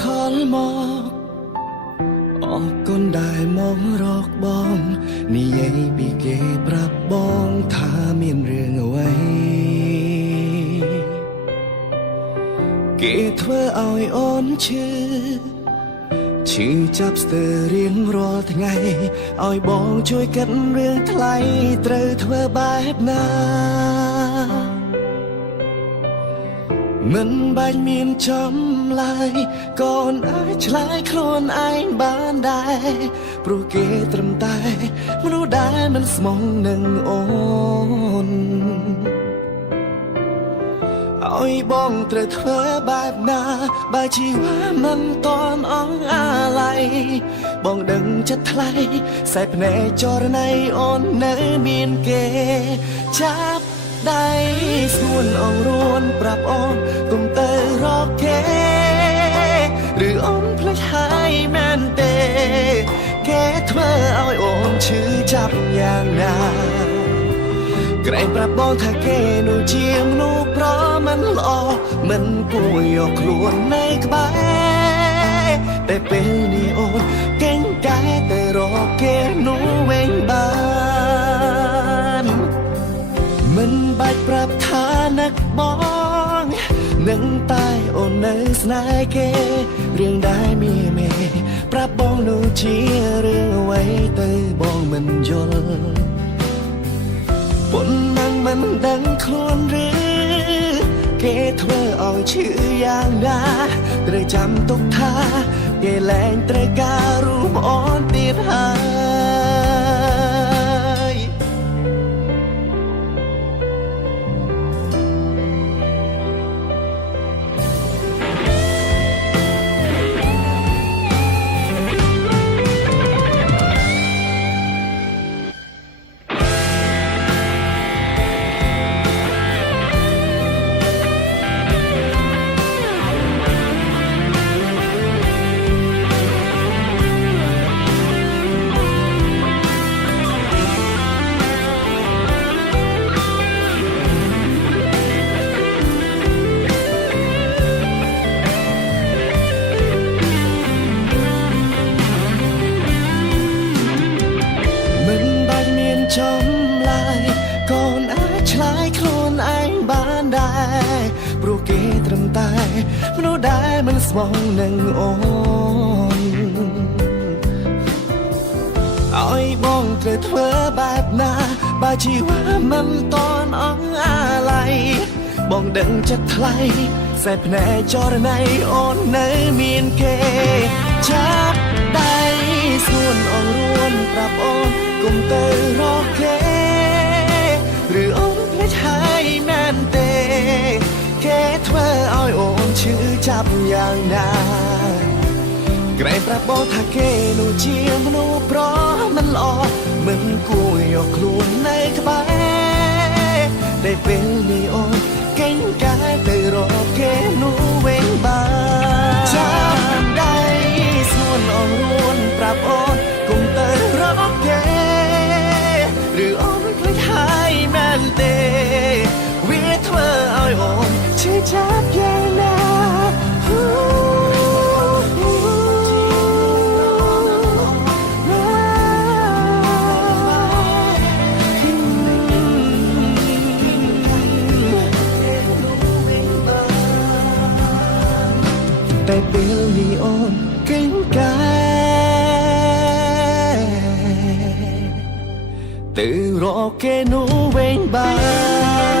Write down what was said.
ខលមកអរគុណដែលមករកបងនិយាយពីគេប្រាប់បងថាមានរឿងអ្វីគេធ្វើឲ្យអូនឈឺចាប់ស្ទើររៀងរាល់ថ្ងៃឲ្យបងជួយកាត់រឿងថ្លៃត្រូវធ្វើបែបណាមិនបាច់មានចំឡាយកូនអាចឆ្លើយខ្លួនឯងបានដែរព្រោះគេត្រឹមតែមនុស្សដែលមិនស្មងនឹងអូនឲ្យបងត្រូវធ្វើបែបណាបើជីវ៉ាមិនតន់អងអាឡ័យបងដឹងចិត្តថ្លៃសែភ្នែកចរណៃអូននៅមានគេចាប់ដៃស្ងួនអងរួនប្រាប់អូនកុំទៅរកគេឬអូនភ្លេចហើយមែនទេគេធ្វើឲ្យអូនឈឺចាប់យ៉ាងណាក្រែងប្រាប់បងថាគេនោះជាមនុស្សប្រមិនល្អមិនគួរយកខ្លួននៅក្បែរតែពេលនេះអូនកេងកែតែរកគេនោះវិញបានមិនបាច់ប្រាប់ថានឹកបងនឹងតែអូននៅស្នេហ៍គេរឿងដែលមានមេប្រាប់បងនោះជារឿងអ្វីទៅបងមិនយល់ប៉ុន្មានមិនដឹងខ្លួនឬគេធ្វើឲ្យឈឺយ៉ាងណាត្រូវចាំទុកថាគេលែងត្រូវការរូបអូនទៀតហើយចំឡាយកូនអាចឆ្លើយខ្លួនឯងបានដែរព្រោះគេត្រឹមតែមនុស្សដែលមិនស្មងនឹងអូនឲ្យបងត្រូវធ្វើបែបណាបើជីវ៉ាមិនតន់អងអាឡ័យបងដឹងចិត្តថ្លៃសែភ្នែកចរណៃអូននៅមានគេចាប់ដៃស្ងួនអងរួនប្រាប់អូនកុំទៅរកគេឬអូនភ្លេចហើយមែនទេគេធ្វើឲ្យអូនឈឺចាប់យ៉ាងណាក្រែងប្រាប់បងថាគេនោះជាមនុស្សប្រមិនល្អមិនគួរយកខ្លួននៅក្បែរតែពេលនេះអូនកេងកែទៅរកគេនោះវិញបានចាំដៃស្ងួនអងរួនប្រាប់អូនកុំទៅរកគេឬអូនភ្លេចហើយមែនទេវាធ្វើឲ្យអូនឈឺចាប់យ៉ាងណាតែពេលនេះអូនកេងកែទៅរកគេនោះវិញបាន